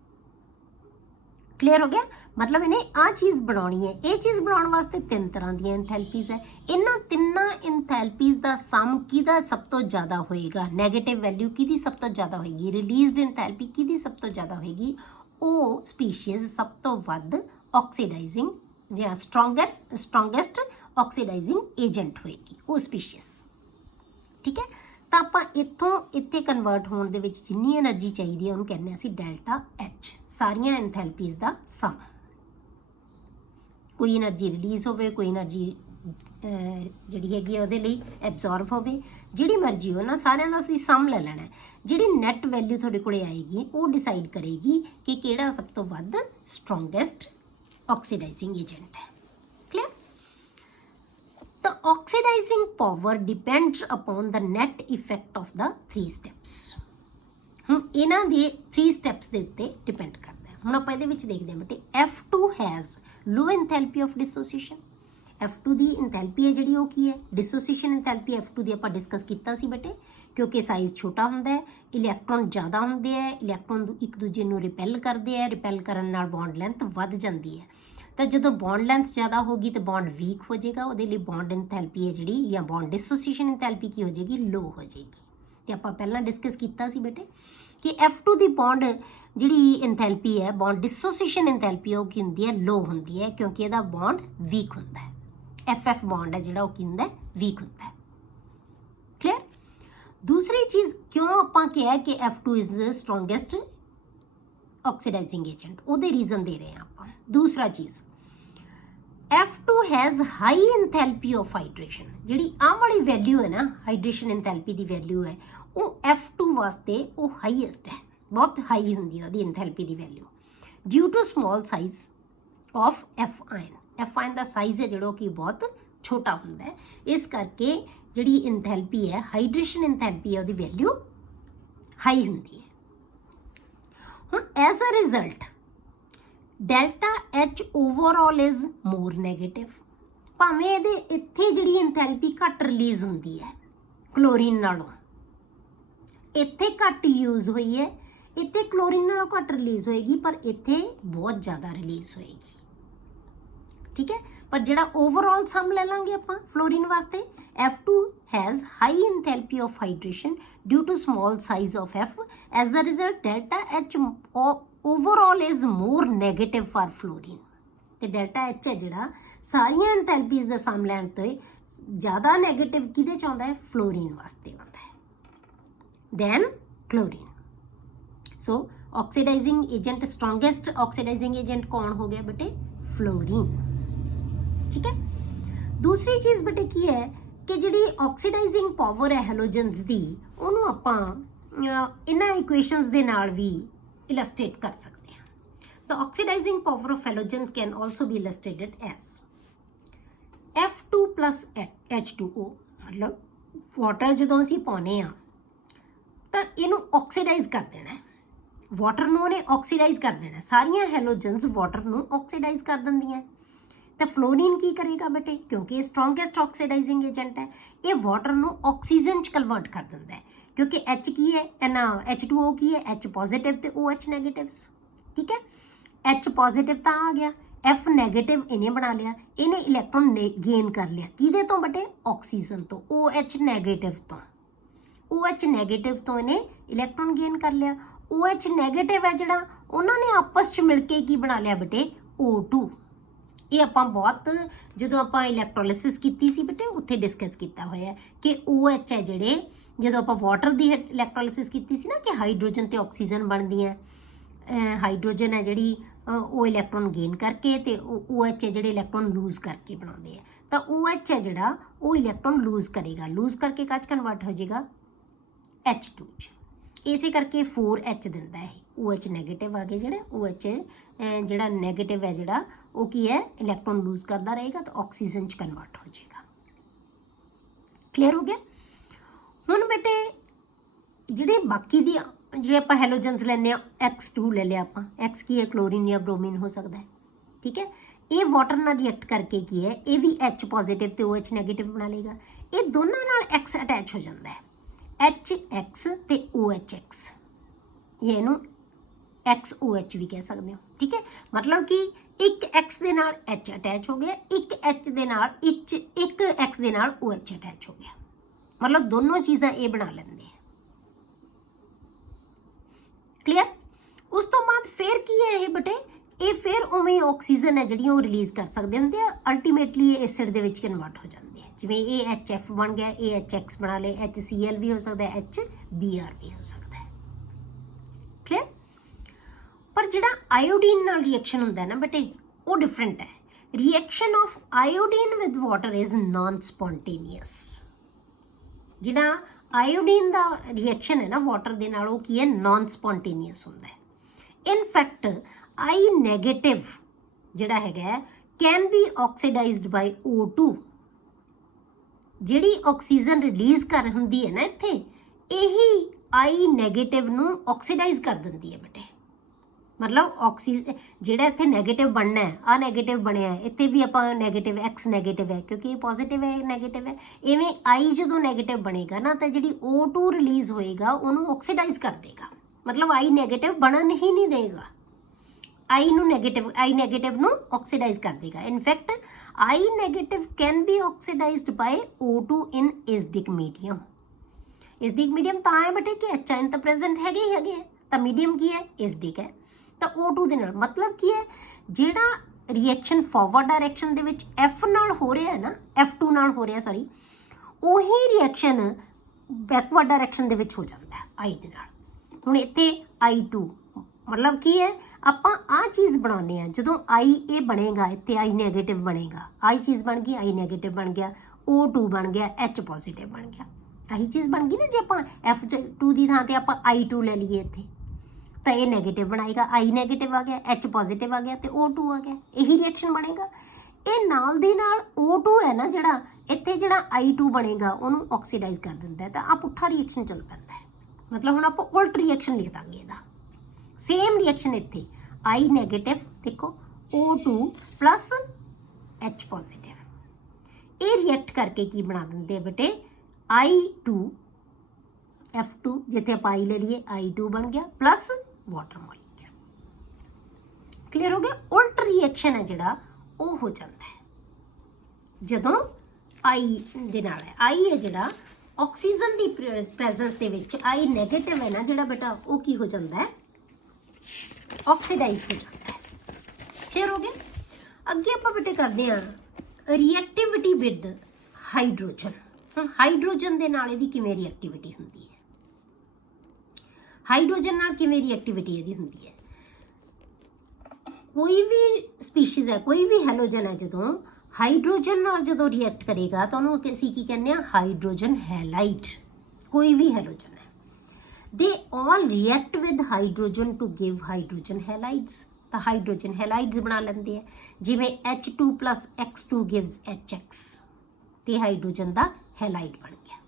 ਕਲੀਅਰ ਹੋ ਗਿਆ? ਮਤਲਬ ਇਹਨੇ ਆ ਚੀਜ਼ ਬਣਾਉਣੀ ਹੈ। ਇਹ ਚੀਜ਼ ਬਣਾਉਣ ਵਾਸਤੇ ਤਿੰਨ ਤਰ੍ਹਾਂ ਦੀਆਂ ਐਂਥੈਲਪੀਜ਼ ਹੈ। ਇਹਨਾਂ ਤਿੰਨਾਂ ਐਂਥੈਲਪੀਜ਼ ਦਾ ਸਮ ਕਿਹਦਾ ਸਭ ਤੋਂ ਜ਼ਿਆਦਾ ਹੋਏਗਾ, ਨੈਗੇਟਿਵ ਵੈਲਿਊ ਕਿਹਦੀ ਸਭ ਤੋਂ ਜ਼ਿਆਦਾ ਹੋਏਗੀ, ਰਿਲੀਜ਼ਡ ਐਂਥੈਲਪੀ ਕਿਹਦੀ ਸਭ ਤੋਂ ਜ਼ਿਆਦਾ ਹੋਏਗੀ, ਉਹ ਸਪੀਸ਼ੀਜ਼ ਸਭ ਤੋਂ ਵੱਧ ਆਕਸੀਡਾਈਜ਼ਿੰਗ ਜਾਂ ਸਟਰੋਂਗੈਸਟ ਆਕਸੀਡਾਈਜ਼ਿੰਗ ਏਜੰਟ ਹੋਏਗੀ ਉਹ ਸਪੀਸ਼ੀਜ਼, ਠੀਕ ਹੈ। ਤਾਂ ਆਪਾਂ ਇੱਥੋਂ ਇੱਥੇ ਕਨਵਰਟ ਹੋਣ ਦੇ ਵਿੱਚ ਜਿੰਨੀ એનર્ਜੀ ਚਾਹੀਦੀ ਹੈ ਉਹਨੂੰ ਕਹਿੰਦੇ ਅਸੀਂ ਡੈਲਟਾ H, ਸਾਰੀਆਂ ਐਂਥੈਲਪੀਜ਼ ਦਾ ਸਮ। ਕੋਈ એનર્ਜੀ ਰਿਲੀਜ਼ ਹੋਵੇ, ਕੋਈ એનર્ਜੀ ਜਿਹੜੀ ਹੈਗੀ ਉਹਦੇ ਲਈ ਐਬਜ਼ੌਰਬ ਹੋਵੇ, ਜਿਹੜੀ ਮਰਜ਼ੀ ਹੋ ਨਾ, ਸਾਰਿਆਂ ਦਾ ਅਸੀਂ ਸਮ ਲੈ ਲੈਣਾ। ਜਿਹੜੀ ਨੈਟ ਵੈਲਿਊ ਤੁਹਾਡੇ ਕੋਲੇ ਆਏਗੀ ਉਹ ਡਿਸਾਈਡ ਕਰੇਗੀ ਕਿ ਕਿਹੜਾ ਸਭ ਤੋਂ ਵੱਧ ਸਟਰੋਂਗੈਸਟ ਆਕਸੀਡਾਈਜ਼ਿੰਗ ਏਜੰਟ ਹੈ। Clear? The oxidizing power depends upon the net effect of the 3 steps. ਹੁਣ ਇਹਨਾਂ ਦੇ 3 steps ਦੇ ਉੱਤੇ ਡਿਪੈਂਡ ਕਰਦਾ ਹੈ। ਹੁਣ ਆਪਾਂ ਇਹਦੇ ਵਿੱਚ ਦੇਖਦੇ ਹਾਂ ਬੇਟੇ, F2 has low enthalpy of dissociation. F2 ਦੀ ਇੰਥੈਲਪੀ ਹੈ ਜਿਹੜੀ ਉਹ ਕੀ ਹੈ, ਡਿਸੋਸੀਏਸ਼ਨ ਇੰਥੈਲਪੀ F2 ਦੀ ਆਪਾਂ ਡਿਸਕਸ ਕੀਤਾ ਸੀ ਬੇਟੇ, ਕਿਉਂਕਿ ਸਾਈਜ਼ ਛੋਟਾ ਹੁੰਦਾ ਹੈ, ਇਲੈਕਟ੍ਰੋਨ ਜ਼ਿਆਦਾ ਹੁੰਦੇ ਹੈ, ਇਲੈਕਟ੍ਰੋਨ ਇੱਕ ਦੂਜੇ ਨੂੰ ਰਿਪੈਲ ਕਰਦੇ ਹੈ, ਰਿਪੈਲ ਕਰਨ ਨਾਲ ਬੌਂਡ ਲੈਂਥ ਵੱਧ ਜਾਂਦੀ ਹੈ। ਤਾਂ ਜਦੋਂ ਬੌਂਡ ਲੈਂਥ ਜ਼ਿਆਦਾ ਹੋਗੀ ਤਾਂ ਬੌਂਡ ਵੀਕ ਹੋ ਜਾਏਗਾ, ਉਹਦੇ ਲਈ ਬੌਂਡ ਇੰਥੈਲਪੀ ਹੈ ਜਿਹੜੀ ਜਾਂ ਬੌਂਡ ਡਿਸੋਸੀਏਸ਼ਨ ਇੰਥੈਲਪੀ ਕੀ ਹੋ ਜਾਏਗੀ, ਲੋ ਹੋ ਜਾਏਗੀ। ਤੇ ਆਪਾਂ ਪਹਿਲਾਂ ਡਿਸਕਸ ਕੀਤਾ ਸੀ ਬੇਟੇ ਕਿ F2 ਦੀ ਬੌਂਡ ਜਿਹੜੀ ਇੰਥੈਲਪੀ ਹੈ, ਬੌਂਡ ਡਿਸੋਸੀਏਸ਼ਨ ਇੰਥੈਲਪੀ ਉਹ ਕੀ ਹੁੰਦੀ ਹੈ, ਲੋ ਹੁੰਦੀ ਹੈ, ਕਿਉਂਕਿ ਇਹਦਾ ਬੌਂਡ ਵੀਕ ਹੁੰਦਾ ਹੈ। FF ਬੌਂਡ ਹੈ ਜਿਹੜਾ ਉਹ ਕੀ ਹੁੰਦਾ ਹੈ, ਵੀਕ ਹੁੰਦਾ ਹੈ। ਕਲੀਅਰ? ਦੂਸਰੀ ਚੀਜ਼ ਕਿਉਂ ਆਪਾਂ ਕਿਹਾ ਕਿ F2 is strongest oxidising agent, ਉਹਦੇ ਰੀਜ਼ਨ ਦੇ ਰਹੇ ਹਾਂ ਆਪਾਂ। ਦੂਸਰਾ ਚੀਜ਼, F2 has high enthalpy of hydration. ਜਿਹੜੀ ਆਹ ਵਾਲੀ ਵੈਲਿਊ ਹੈ ਨਾ, ਹਾਈਡਰੇਸ਼ਨ ਇੰਥੈਲਪੀ ਦੀ ਵੈਲਿਊ ਹੈ, ਉਹ F2 ਵਾਸਤੇ ਉਹ ਹਾਈਐਸਟ ਹੈ, ਬਹੁਤ ਹਾਈ ਹੁੰਦੀ ਹੈ ਉਹਦੀ ਇੰਥੈਲਪੀ ਦੀ value, due to small size of F ion. F ion ਦਾ ਸਾਈਜ਼ ਹੈ ਜਿਹੜਾ ਕਿ ਬਹੁਤ ਛੋਟਾ ਹੁੰਦਾ ਹੈ, ਇਸ ਕਰਕੇ ਜਿਹੜੀ ਇੰਥੈਲਪੀ ਹੈ, ਹਾਈਡਰੇਸ਼ਨ ਇੰਥੈਲਪੀ ਹੈ, ਉਹਦੀ ਵੈਲਿਊ ਹਾਈ ਹੁੰਦੀ ਹੈ। ਹੁਣ as a result delta H overall is more negative. ਭਾਵੇਂ ਇਹਦੇ ਇੱਥੇ ਜਿਹੜੀ ਇੰਥੈਲਪੀ ਘੱਟ ਰਿਲੀਜ਼ ਹੁੰਦੀ ਹੈ ਕਲੋਰੀਨ ਨਾਲੋਂ, ਇੱਥੇ ਘੱਟ ਯੂਜ਼ ਹੋਈ ਹੈ, ਇੱਥੇ ਕਲੋਰੀਨ ਨਾਲੋਂ ਘੱਟ ਰਿਲੀਜ਼ ਹੋਏਗੀ, ਪਰ ਇੱਥੇ ਬਹੁਤ ਜ਼ਿਆਦਾ ਰਿਲੀਜ਼ ਹੋਏਗੀ, ਠੀਕ ਹੈ। ਪਰ ਜਿਹੜਾ ਓਵਰਆਲ ਸਮ ਲੈ ਲਾਂਗੇ ਆਪਾਂ ਫਲੋਰੀਨ ਵਾਸਤੇ, F2 has high enthalpy of hydration due to small size of F. As a result, delta H overall is more negative for fluorine. ਤੇ ਡੈਲਟਾ H ਹੈ ਜਿਹੜਾ ਸਾਰੀਆਂ ਐਂਥੈਲਪੀਜ਼ ਦਾ ਸਮ ਲੈਣ ਤੋਂ ਜ਼ਿਆਦਾ ਨੈਗੇਟਿਵ ਕਿਹਦੇ ਚ ਆਉਂਦਾ ਹੈ, ਫਲੋਰੀਨ ਵਾਸਤੇ ਆਉਂਦਾ ਹੈ, ਦੈਨ ਕਲੋਰੀਨ। ਸੋ ਆਕਸੀਡਾਈਜ਼ਿੰਗ ਏਜੰਟ, ਸਟਰੋਂਗੈਸਟ ਆਕਸੀਡਾਈਜ਼ਿੰਗ ਏਜੰਟ ਕੌਣ ਹੋ ਗਿਆ ਬੇਟੇ, ਫਲੋਰੀਨ, ਠੀਕ ਹੈ। ਦੂਸਰੀ ਚੀਜ਼ ਬੇਟੇ ਕੀ ਹੈ ਕਿ ਜਿਹੜੀ ਆਕਸੀਡਾਈਜ਼ਿੰਗ ਪਾਵਰ ਹੈ ਹੈਲੋਜਨਸ ਦੀ ਉਹਨੂੰ ਆਪਾਂ ਇਹਨਾਂ ਇਕੁਏਸ਼ਨਸ ਦੇ ਨਾਲ ਵੀ ਇਲਸਟ੍ਰੇਟ ਕਰ ਸਕਦੇ ਹਾਂ। The oxidizing power of halogens can also be illustrated as F2 plus H2O, मतलब ਵਾਟਰ ਜਦੋਂ ਅਸੀਂ ਪਾਉਂਦੇ ਆ ਤਾਂ ਇਹਨੂੰ ਆਕਸੀਡਾਈਜ਼ ਕਰ ਦੇਣਾ ਹੈ, ਵਾਟਰ ਨੂੰ ਉਹਨੇ ਆਕਸੀਡਾਈਜ਼ ਕਰ ਦੇਣਾ। ਸਾਰੀਆਂ ਹੈਲੋਜਨਸ ਵਾਟਰ ਨੂੰ ਆਕਸੀਡਾਈਜ਼ ਕਰ ਦਿੰਦੀਆਂ। ਤਾਂ ਫਲੋਰੀਨ ਕੀ ਕਰੇਗਾ ਬੇਟੇ, ਕਿਉਂਕਿ ਇਹ ਸਟਰੋਂਗੈਸਟ ਆਕਸੀਡਾਈਜ਼ਿੰਗ ਏਜੰਟ ਹੈ, ਇਹ ਵਾਟਰ ਨੂੰ ਆਕਸੀਜਨ 'ਚ ਕਨਵਰਟ ਕਰ ਦਿੰਦਾ ਹੈ, ਕਿਉਂਕਿ H ਕੀ ਹੈ ਨਾ H2O ਕੀ ਹੈ, H ਪੋਜ਼ਿਟਿਵ ਤੇ OH ਨੈਗੇਟਿਵਸ। ਠੀਕ ਹੈ, H ਪੋਜ਼ਿਟਿਵ ਤਾਂ ਆ ਗਿਆ, F ਨੈਗੇਟਿਵ ਇਹਨੇ ਬਣਾ ਲਿਆ, ਇਹਨੇ ਇਲੈਕਟ੍ਰੋਨ ਗੇਨ ਕਰ ਲਿਆ ਕਿਹਦੇ ਤੋਂ ਬੇਟੇ, ਆਕਸੀਜਨ ਤੋਂ, OH ਨੈਗੇਟਿਵ ਤੋਂ। OH ਨੈਗੇਟਿਵ ਤੋਂ ਇਹਨੇ ਇਲੈਕਟ੍ਰੋਨ ਗੇਨ ਕਰ ਲਿਆ। OH ਨੈਗੇਟਿਵ ਹੈ ਜਿਹੜਾ, ਉਹਨਾਂ ਨੇ ਆਪਸ 'ਚ ਮਿਲ ਕੇ ਕੀ ਬਣਾ ਲਿਆ ਬੇਟੇ, O2। ਇਹ ਆਪਾਂ ਬਹੁਤ ਜਦੋਂ ਆਪਾਂ ਇਲੈਕਟ੍ਰੋਲਿਸਿਸ ਕੀਤੀ ਸੀ ਬੇਟੇ ਉੱਥੇ ਡਿਸਕਸ ਕੀਤਾ ਹੋਇਆ ਕਿ OH ਹੈ ਜਿਹੜੇ, ਜਦੋਂ ਆਪਾਂ ਵਾਟਰ ਦੀ ਇਲੈਕਟ੍ਰੋਲਿਸਿਸ ਕੀਤੀ ਸੀ ਨਾ ਕਿ ਹਾਈਡਰੋਜਨ ਤੇ ਆਕਸੀਜਨ ਬਣਦੀਆਂ, ਹਾਈਡਰੋਜਨ ਹੈ ਜਿਹੜੀ ਉਹ ਇਲੈਕਟ੍ਰੋਨ ਗੇਨ ਕਰਕੇ ਤੇ OH ਹੈ ਜਿਹੜੇ ਇਲੈਕਟ੍ਰੋਨ ਲੂਜ਼ ਕਰਕੇ ਬਣਾਉਂਦੇ ਆ। ਤਾਂ OH ਹੈ ਜਿਹੜਾ ਉਹ ਇਲੈਕਟ੍ਰੋਨ ਲੂਜ਼ ਕਰੇਗਾ, ਲੂਜ਼ ਕਰਕੇ ਕੱਚ ਕਨਵਰਟ ਹੋ ਜਾਏਗਾ H2 'ਚ। ਇਸੇ ਕਰਕੇ 4H ਦਿੰਦਾ ਹੈ। OH ਨੈਗੇਟਿਵ ਆ ਗਏ ਜਿਹੜੇ, OH ਜਿਹੜਾ ਨੈਗੇਟਿਵ ਹੈ ਜਿਹੜਾ ਉਹ ਕੀ ਹੈ, ਇਲੈਕਟ੍ਰੋਨ ਲੂਜ਼ ਕਰਦਾ ਰਹੇਗਾ ਤਾਂ ਆਕਸੀਜਨ 'ਚ ਕਨਵਰਟ ਹੋ ਜਾਏਗਾ। ਕਲੀਅਰ ਹੋ ਗਿਆ। ਹੁਣ ਬੇਟੇ ਜਿਹੜੇ ਬਾਕੀ ਦੀ ਜਿਹੜੇ ਆਪਾਂ ਹੈਲੋਜਨਸ ਲੈਂਦੇ ਆ, X2 ਲੈ ਲਿਆ ਆਪਾਂ, X ਕੀ ਹੈ, ਕਲੋਰੀਨ ਜਾਂ ਬ੍ਰੋਮੀਨ ਹੋ ਸਕਦਾ ਹੈ। ਠੀਕ ਹੈ, ਇਹ ਵਾਟਰ ਨਾਲ ਰਿਐਕਟ ਕਰਕੇ ਕੀ ਹੈ, ਇਹ ਵੀ H ਪੋਜ਼ਿਟਿਵ ਤੇ OH ਨੈਗੇਟਿਵ ਬਣਾ ਲੇਗਾ। ਇਹ ਦੋਨਾਂ ਨਾਲ X ਅਟੈਚ ਹੋ ਜਾਂਦਾ ਹੈ, HX ਤੇ OHX, ਇਹਨੂੰ XOH ਵੀ ਕਹਿ ਸਕਦੇ ਹੋ। ਠੀਕ ਹੈ, ਮਤਲਬ ਕਿ ਇੱਕ X ਦੇ ਨਾਲ H ਅਟੈਚ ਹੋ ਗਿਆ, ਇੱਕ H ਦੇ ਨਾਲ ਇੱਕ X ਦੇ ਨਾਲ OH ਅਟੈਚ ਹੋ ਗਿਆ, ਮਤਲਬ ਦੋਨੋਂ ਚੀਜ਼ਾਂ ਇਹ ਬਣਾ ਲੈਂਦੇ ਆ। ਕਲੀਅਰ। ਉਸ ਤੋਂ ਬਾਅਦ ਫਿਰ ਕੀ ਹੈ ਇਹ ਬੇਟੇ, ਇਹ ਫਿਰ ਉਵੇਂ ਆਕਸੀਜਨ ਹੈ ਜਿਹੜੀ ਉਹ ਰਿਲੀਜ਼ ਕਰ ਸਕਦੇ ਹੁੰਦੇ ਆ, ਅਲਟੀਮੇਟਲੀ ਇਹ ਐਸਿਡ ਦੇ ਵਿੱਚ ਕਨਵਰਟ ਹੋ ਜਾਂਦੇ ਆ। ਜਿਵੇਂ ਇਹ HF ਬਣ ਗਿਆ, ਇਹ HX ਬਣਾ ਲੇ, HCl ਵੀ ਹੋ ਸਕਦਾ ਹੈ, HBr ਵੀ ਹੋ ਸਕਦਾ ਹੈ। ਕਲੀਅਰ। ਪਰ ਜਿਹੜਾ ਆਇਓਡੀਨ ਨਾਲ ਰਿਐਕਸ਼ਨ ਹੁੰਦਾ ਹੈ ਨਾ ਬੇਟੇ ਉਹ ਡਿਫਰੈਂਟ ਹੈ। Reaction of iodine with water is non spontaneous. ਜਿਹੜਾ ਆਇਓਡੀਨ ਦਾ ਰਿਐਕਸ਼ਨ ਹੈ ਨਾ ਵਾਟਰ ਦੇ ਨਾਲ, ਉਹ ਕੀ ਹੈ, ਨਾਨ ਸਪੌਂਟੇਨੀਅਸ ਹੁੰਦਾ ਹੈ। ਇਨ ਫੈਕਟ I ਨੈਗੇਟਿਵ ਜਿਹੜਾ ਹੈਗਾ can be oxidised by O2। ਜਿਹੜੀ ਆਕਸੀਜਨ ਰਿਲੀਜ਼ ਕਰ ਹੁੰਦੀ ਹੈ ਨਾ ਇੱਥੇ, ਇਹੀ I ਨੈਗੇਟਿਵ ਨੂੰ ਆਕਸੀਡਾਈਜ਼ ਕਰ ਦਿੰਦੀ ਹੈ ਬੇਟੇ। ਮਤਲਬ ਆਕਸੀਜਨ ਜਿਹੜਾ ਇੱਥੇ ਨੈਗੇਟਿਵ ਬਣਨਾ ਹੈ, ਆ ਨੈਗੇਟਿਵ ਬਣਿਆ, ਇੱਥੇ ਵੀ ਆਪਾਂ ਨੈਗੇਟਿਵ X ਨੈਗੇਟਿਵ ਹੈ ਕਿਉਂਕਿ ਇਹ ਪੋਜ਼ਿਟਿਵ ਹੈ, ਨੈਗੇਟਿਵ ਹੈ। ਇਵੇਂ I ਜਦੋਂ ਨੈਗੇਟਿਵ ਬਣੇਗਾ ਨਾ ਤਾਂ ਜਿਹੜੀ O2 ਰਿਲੀਜ਼ ਹੋਏਗਾ ਉਹਨੂੰ ਆਕਸੀਡਾਈਜ਼ ਕਰ ਦੇਗਾ, ਮਤਲਬ I ਨੈਗੇਟਿਵ ਬਣਨ ਹੀ ਨਹੀਂ ਦੇਗਾ। I ਨੈਗੇਟਿਵ ਨੂੰ ਆਕਸੀਡਾਈਜ਼ ਕਰ ਦੇਗਾ। In fact I negative can be oxidised by O2 in acidic medium. Acidic medium ਤਾਂ ਹੈ ਬੇਟੇ ਕਿ H ਆਇਨ ਤਾਂ ਪ੍ਰੈਜ਼ੈਂਟ ਹੈਗੇ ਹੀ ਹੈਗੇ, ਤਾਂ ਮੀਡੀਅਮ ਕੀ ਹੈ, ਐਸਿਡਿਕ ਹੈ। ਤਾਂ O2 ਦੇ ਨਾਲ ਮਤਲਬ ਕੀ ਹੈ, ਜਿਹੜਾ ਰਿਐਕਸ਼ਨ ਫਾਰਵਰਡ ਡਾਇਰੈਕਸ਼ਨ ਦੇ ਵਿੱਚ F ਨਾਲ ਹੋ ਰਿਹਾ ਹੈ ਨਾ, F2 ਨਾਲ ਹੋ ਰਿਹਾ ਸੌਰੀ, ਉਹੀ ਰਿਐਕਸ਼ਨ ਬੈਕਵਰਡ ਡਾਇਰੈਕਸ਼ਨ ਦੇ ਵਿੱਚ ਹੋ ਜਾਂਦਾ ਹੈ I ਦੇ ਨਾਲ। ਹੁਣ ਇੱਥੇ I2 ਮਤਲਬ ਕੀ ਹੈ, ਆਪਾਂ ਆਹ ਚੀਜ਼ ਬਣਾਉਂਦੇ ਆ, ਜਦੋਂ I ਇਹ ਬਣੇਗਾ ਇੱਥੇ I ਨੈਗੇਟਿਵ ਬਣੇਗਾ, ਆਹੀ ਚੀਜ਼ ਬਣ ਗਈ, I ਨੈਗੇਟਿਵ ਬਣ ਗਿਆ, O2 ਬਣ ਗਿਆ, H ਪੋਜ਼ਿਟਿਵ ਬਣ ਗਿਆ, ਆਹੀ ਚੀਜ਼ ਬਣ ਗਈ ਨਾ। ਜੇ ਆਪਾਂ F2 ਦੀ ਥਾਂ ਤੇ ਆਪਾਂ I2 ਲੈ ਲਈਏ ਇੱਥੇ, ਤਾਂ ਇਹ ਨੈਗੇਟਿਵ ਬਣਾਏਗਾ, I ਨੈਗੇਟਿਵ ਆ ਗਿਆ, H ਪੋਜ਼ਿਟਿਵ ਆ ਗਿਆ ਤੇ O2 ਆ ਗਿਆ, ਇਹੀ ਰਿਐਕਸ਼ਨ ਬਣੇਗਾ। ਇਹ ਨਾਲ ਦੀ ਨਾਲ O2 ਹੈ ਨਾ ਜਿਹੜਾ ਇੱਥੇ, ਜਿਹੜਾ I2 ਬਣੇਗਾ ਉਹਨੂੰ ਆਕਸੀਡਾਈਜ਼ ਕਰ ਦਿੰਦਾ ਹੈ, ਤਾਂ ਆ ਪੁੱਠਾ ਰਿਐਕਸ਼ਨ ਚੱਲ ਪੈਂਦਾ ਹੈ। ਮਤਲਬ ਹੁਣ ਆਪਾਂ ਉਲਟ ਰਿਐਕਸ਼ਨ ਲਿਖ ਦਾਂਗੇ ਇਹਦਾ। ਸੇਮ ਰਿਐਕਸ਼ਨ ਇੱਥੇ I ਨੈਗੇਟਿਵ ਦੇਖੋ, O2 ਪਲਸ H ਪੋਜ਼ਿਟਿਵ, ਇਹ ਰਿਐਕਟ ਕਰਕੇ ਕੀ ਬਣਾ ਦਿੰਦੇ ਆ ਬੇਟੇ, I2 F2, ਜਿੱਥੇ ਆਪਾਂ I ਲੈ ਲਈਏ I2 ਬਣ ਗਿਆ ਪਲਸ ਵਾਟਰ ਮੋਲੀਕਿਊਲ। ਕਲੀਅਰ ਹੋ ਗਿਆ। ਉਲਟ ਰਿਐਕਸ਼ਨ ਹੈ ਜਿਹੜਾ ਉਹ ਹੋ ਜਾਂਦਾ ਹੈ ਜਦੋਂ I ਦੇ ਨਾਲ ਹੈ। I ਹੈ ਜਿਹੜਾ ਆਕਸੀਜਨ ਦੀ ਪ੍ਰੈਜ਼ੈਂਸ ਦੇ ਵਿੱਚ I ਨੈਗੇਟਿਵ ਹੈ ਨਾ ਜਿਹੜਾ ਬੇਟਾ, ਉਹ ਕੀ ਹੋ ਜਾਂਦਾ ਹੈ, ਆਕਸੀਡਾਈਜ਼ ਹੋ ਜਾਂਦਾ ਹੈ। ਕਲੀਅਰ ਹੋ ਗਿਆ। ਅੱਗੇ ਆਪਾਂ ਬੇਟੇ ਕਰਦੇ ਹਾਂ ਰਿਐਕਟਿਵਿਟੀ ਵਿਦ ਹਾਈਡਰੋਜਨ। ਹੁਣ ਹਾਈਡਰੋਜਨ ਦੇ ਨਾਲ ਇਹਦੀ ਕਿਵੇਂ ਰਿਐਕਟਿਵਿਟੀ ਹੁੰਦੀ ਹੈ, ਹਾਈਡਰੋਜਨ ਨਾਲ ਕਿਵੇਂ ਰਿਐਕਟਿਵਿਟੀ ਇਹਦੀ ਹੁੰਦੀ ਹੈ। ਕੋਈ ਵੀ ਸਪੀਸ਼ੀਜ਼ ਹੈ, ਕੋਈ ਵੀ ਹੈਲੋਜਨ ਹੈ, ਜਦੋਂ ਹਾਈਡਰੋਜਨ ਨਾਲ ਜਦੋਂ ਰਿਐਕਟ ਕਰੇਗਾ ਤਾਂ ਉਹਨੂੰ ਅਸੀਂ ਕੀ ਕਹਿੰਦੇ ਆ, ਹਾਈਡਰੋਜਨ ਹੈਲਾਈਡ। ਕੋਈ ਵੀ ਹੈਲੋਜਨ ਹੈ, they all react with hydrogen to give hydrogen halides. ਤਾਂ ਹਾਈਡਰੋਜਨ ਹੈਲਾਈਡਸ ਬਣਾ ਲੈਂਦੇ ਆ, ਜਿਵੇਂ H2 plus X2 gives HX, ਤੇ ਹਾਈਡਰੋਜਨ ਦਾ ਹੈਲਾਈਡ ਬਣ ਗਿਆ।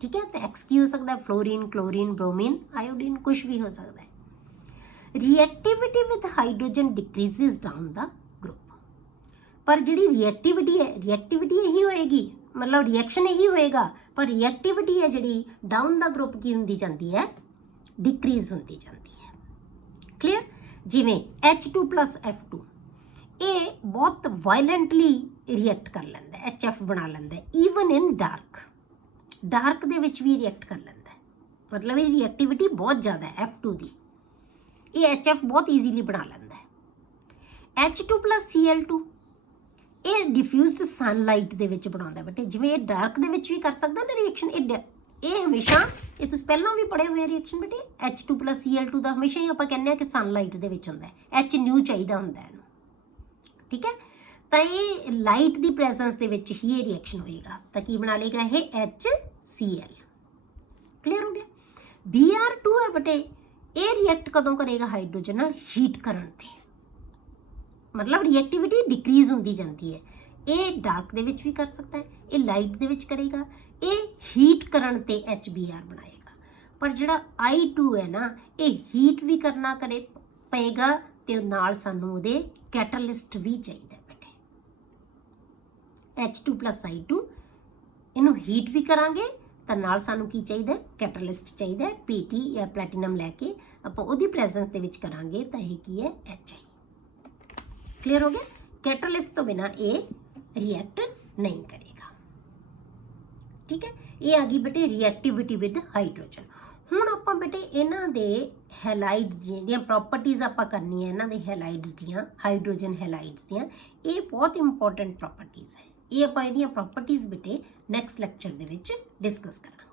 ਠੀਕ ਹੈ, ਤੇ X ਕੀ ਹੋ ਸਕਦਾ, ਫਲੋਰੀਨ, ਕਲੋਰੀਨ, ਬ੍ਰੋਮੀਨ, ਆਇਓਡੀਨ, ਕੁਝ ਵੀ ਹੋ ਸਕਦਾ ਹੈ। Reactivity with hydrogen decreases down the group. ਪਰ ਜਿਹੜੀ ਰਿਐਕਟਿਵਿਟੀ ਹੈ, ਰਿਐਕਟਿਵਿਟੀ ਇਹੀ ਹੋਏਗੀ, ਮਤਲਬ ਰਿਐਕਸ਼ਨ ਇਹੀ ਹੋਏਗਾ, ਪਰ ਰਿਐਕਟਿਵਿਟੀ ਹੈ ਜਿਹੜੀ ਡਾਊਨ ਦਾ ਗਰੁੱਪ ਕੀ ਹੁੰਦੀ ਜਾਂਦੀ ਹੈ, ਡਿਕਰੀਜ਼ ਹੁੰਦੀ ਜਾਂਦੀ ਹੈ। ਕਲੀਅਰ। ਜਿਵੇਂ H2 plus F2 ਇਹ ਬਹੁਤ ਵਾਇਲੈਂਟਲੀ ਰਿਐਕਟ ਕਰ ਲੈਂਦਾ, HF ਬਣਾ ਲੈਂਦਾ, ਈਵਨ ਇਨ ਡਾਰਕ ਦੇ ਵਿੱਚ ਵੀ ਰਿਐਕਟ ਕਰ ਲੈਂਦਾ। ਮਤਲਬ ਇਹ ਰਿਐਕਟਿਵਿਟੀ ਬਹੁਤ ਜ਼ਿਆਦਾ ਹੈ F2 ਦੀ, ਇਹ HF ਬਹੁਤ ਈਜ਼ੀਲੀ ਬਣਾ ਲੈਂਦਾ ਹੈ। H2 plus Cl2 ਇਹ ਡਿਫਿਊਜ਼ਡ ਸਨਲਾਈਟ ਦੇ ਵਿੱਚ ਬਣਾਉਂਦਾ ਬੇਟੇ, ਜਿਵੇਂ ਇਹ ਡਾਰਕ ਦੇ ਵਿੱਚ ਵੀ ਕਰ ਸਕਦਾ ਨਾ ਰਿਐਕਸ਼ਨ, ਇਹ ਹਮੇਸ਼ਾ, ਇਹ ਤੁਸੀਂ ਪਹਿਲਾਂ ਵੀ ਪੜ੍ਹੇ ਹੋਏ ਰਿਐਕਸ਼ਨ ਬੇਟੇ, H2 plus Cl2 ਦਾ ਹਮੇਸ਼ਾ ਹੀ ਆਪਾਂ ਕਹਿੰਦੇ ਆ ਕਿ ਸਨਲਾਈਟ ਦੇ ਵਿੱਚ ਹੁੰਦਾ ਹੈ, H ਨਿਊ ਚਾਹੀਦਾ ਹੁੰਦਾ ਇਹਨੂੰ। ਠੀਕ ਹੈ, ਤਾਂ ਇਹ ਲਾਈਟ ਦੀ ਪ੍ਰੈਜ਼ੈਂਸ ਦੇ ਵਿੱਚ ਹੀ ਇਹ ਰਿਐਕਸ਼ਨ ਹੋਏਗਾ, ਤਾਂ ਕੀ ਬਣਾ ਲੇਗਾ ਇਹ HCl। ਕਲੀਅਰ ਹੋ ਗਿਆ। Br2 ਹੈ ਬੇਟੇ, ਇਹ ਰਿਐਕਟ ਕਦੋਂ ਕਰੇਗਾ, ਹਾਈਡਰੋਜਨ ਨਾਲ ਹੀਟ ਕਰਨ ਤੇ, ਮਤਲਬ ਰਿਐਕਟਿਵਿਟੀ ਡਿਕਰੀਜ਼ ਹੁੰਦੀ ਜਾਂਦੀ ਹੈ। ਇਹ ਡਾਰਕ ਦੇ ਵਿੱਚ ਵੀ ਕਰ ਸਕਦਾ ਹੈ, ਇਹ ਲਾਈਟ ਦੇ ਵਿੱਚ ਕਰੇਗਾ, ਇਹ ਹੀਟ ਕਰਨ ਤੇ HBr ਬਣਾਏਗਾ। ਪਰ ਜਿਹੜਾ I2 ਹੈ ਨਾ, ਇਹ ਹੀਟ ਵੀ ਕਰਨਾ ਪਏਗਾ ਤੇ ਨਾਲ ਸਾਨੂੰ ਉਹਦੇ ਕੈਟਾਲਿਸਟ ਵੀ ਚਾਹੀਦਾ ਬੇਟੇ। H2 plus I2 ਇਹਨੂੰ ਹੀਟ ਵੀ ਕਰਾਂਗੇ ਤਾਂ ਨਾਲ ਸਾਨੂੰ ਕੀ ਚਾਹੀਦਾ, ਕੈਟਾਲਿਸਟ ਚਾਹੀਦਾ, PT ਜਾਂ ਪਲੈਟੀਨਮ ਲੈ ਕੇ ਆਪਾਂ ਉਹਦੀ ਪ੍ਰੈਜ਼ੈਂਸ ਦੇ ਵਿੱਚ ਕਰਾਂਗੇ ਤਾਂ ਇਹ ਕੀ ਹੈ, HI। ਕਲੀਅਰ ਹੋ ਗਿਆ। ਕੈਟਾਲਿਸਟ ਤੋਂ ਬਿਨਾ ਇਹ ਰਿਐਕਟ ਨਹੀਂ ਕਰੇਗਾ। ਠੀਕ ਹੈ, ਇਹ ਆ ਗਈ ਬੇਟੇ ਰਿਐਕਟਿਵਿਟੀ ਵਿਦ ਹਾਈਡਰੋਜਨ। ਹੁਣ ਆਪਾਂ ਬੇਟੇ ਇਹਨਾਂ ਦੇ ਹੈਲਾਈਡਸ ਜਿਹੜੀਆਂ ਪ੍ਰੋਪਰਟੀਜ਼ ਆਪਾਂ ਕਰਨੀਆਂ, ਇਹਨਾਂ ਦੇ ਹੈਲਾਈਡਸ ਦੀਆਂ, ਹਾਈਡਰੋਜਨ ਹੈਲਾਈਡਸ ਦੀਆਂ, ਇਹ ਬਹੁਤ ਇੰਪੋਰਟੈਂਟ ਪ੍ਰੋਪਰਟੀਜ਼ ਹੈ। ਇਹ ਆਪਾਂ ਇਹਦੀਆਂ ਪ੍ਰੋਪਰਟੀਜ਼ ਬੇਟੇ ਨੈਕਸਟ ਲੈਕਚਰ ਦੇ ਵਿੱਚ ਡਿਸਕਸ ਕਰਾਂਗੇ।